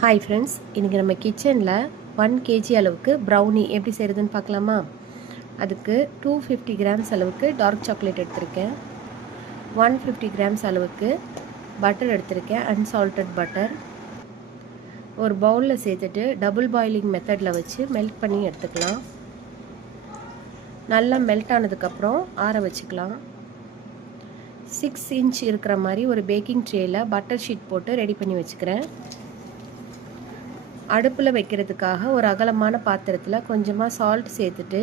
Hi friends, இன்றைக்கி நம்ம கிச்சனில் 1 kg அளவுக்கு ப்ரௌனி எப்படி செய்கிறதுன்னு பார்க்கலாமா? அதுக்கு 250 கிராம்ஸ் அளவுக்கு டார்க் சாக்லேட் எடுத்திருக்கேன். 150 கிராம்ஸ் அளவுக்கு பட்டர் எடுத்திருக்கேன், அன்சால்டட் பட்டர். ஒரு பவுலில் சேர்த்துட்டு டபுள் பாயிலிங் மெத்தடில் வச்சு மெல்ட் பண்ணி எடுத்துக்கலாம். நல்லா மெல்ட் ஆனதுக்கப்புறம் ஆற வச்சுக்கலாம். 6 இன்ச் இருக்கிற மாதிரி ஒரு பேக்கிங் ட்ரேயில் பட்டர் ஷீட் போட்டு ரெடி பண்ணி வச்சுக்கிறேன். அடுப்பில் வைக்கிறதுக்காக ஒரு அகலமான பாத்திரத்தில் கொஞ்சமாக சால்ட் சேர்த்துட்டு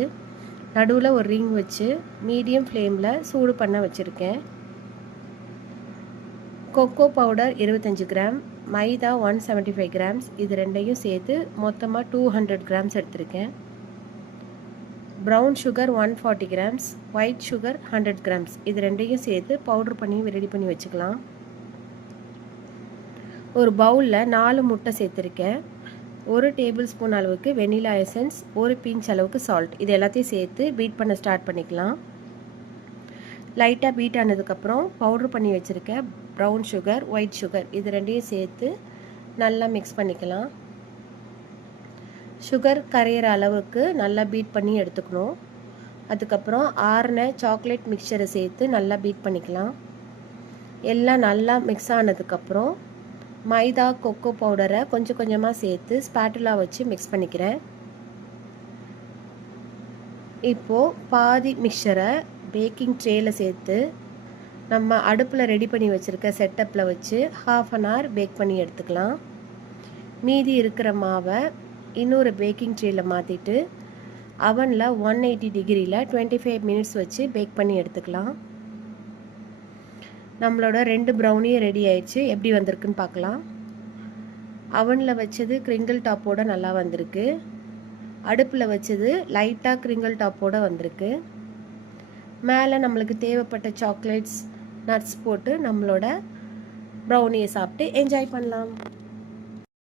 நடுவில் ஒரு ரிங் வச்சு மீடியம் ஃப்ளேமில் சூடு பண்ண வச்சுருக்கேன். கொக்கோ பவுடர் 25 கிராம், மைதா 175 கிராம்ஸ், இது ரெண்டையும் சேர்த்து மொத்தமாக 200 கிராம்ஸ் எடுத்திருக்கேன். Brown sugar 140 grams, white sugar 100 grams, இது ரெண்டையும் சேர்த்து பவுட்ரு பண்ணி ரெடி பண்ணி வச்சுக்கலாம். ஒரு பவுலில் 4 முட்டை சேர்த்துருக்கேன். 1 டேபிள் ஸ்பூன் அளவுக்கு வெனிலா எசன்ஸ், 1 பிஞ்ச் அளவுக்கு சால்ட், இது எல்லாத்தையும் சேர்த்து பீட் பண்ண ஸ்டார்ட் பண்ணிக்கலாம். லைட்டாக பீட் ஆனதுக்கப்புறம் பவுட்ரு பண்ணி வச்சுருக்க ப்ரௌன் சுகர், ஒயிட் சுகர், இது ரெண்டையும் சேர்த்து நல்லா மிக்ஸ் பண்ணிக்கலாம். சுகர் கரையிற அளவுக்கு நல்லா பீட் பண்ணி எடுத்துக்கணும். அதுக்கப்புறம் ஆறின சாக்லேட் மிக்சரை சேர்த்து நல்லா பீட் பண்ணிக்கலாம். எல்லாம் நல்லா மிக்ஸ் ஆனதுக்கப்புறம் மைதா கொக்கோ பவுடரை கொஞ்சம் கொஞ்சமாக சேர்த்து ஸ்பேட்டுலா வச்சு மிக்ஸ் பண்ணிக்கிறேன். இப்போது பாதி மிக்சரை பேக்கிங் ட்ரேயில் சேர்த்து நம்ம அடுப்பில் ரெடி பண்ணி வச்சுருக்க செட்டப்பில் வச்சு 1/2 an hour பேக் பண்ணி எடுத்துக்கலாம். மீதி இருக்கிற மாவை இன்னொரு பேக்கிங் ட்ரேயில் மாற்றிட்டு அவனில் 180 டிகிரியில் 25 மினிட்ஸ் வச்சு பேக் பண்ணி எடுத்துக்கலாம். நம்மளோட 2 ப்ரௌனியும் ரெடி ஆயிடுச்சு. எப்படி வந்திருக்குன்னு பார்க்கலாம். அவனில் வச்சது கிரிங்கிள் டாப்போடு நல்லா வந்திருக்கு. அடுப்பில் வச்சது லைட்டாக கிரிங்கிள் டாப்போடு வந்திருக்கு. மேலே நம்மளுக்கு தேவைப்பட்ட சாக்லேட்ஸ், நட்ஸ் போட்டு நம்மளோட ப்ரௌனியை சாப்பிட்டு என்ஜாய் பண்ணலாம்.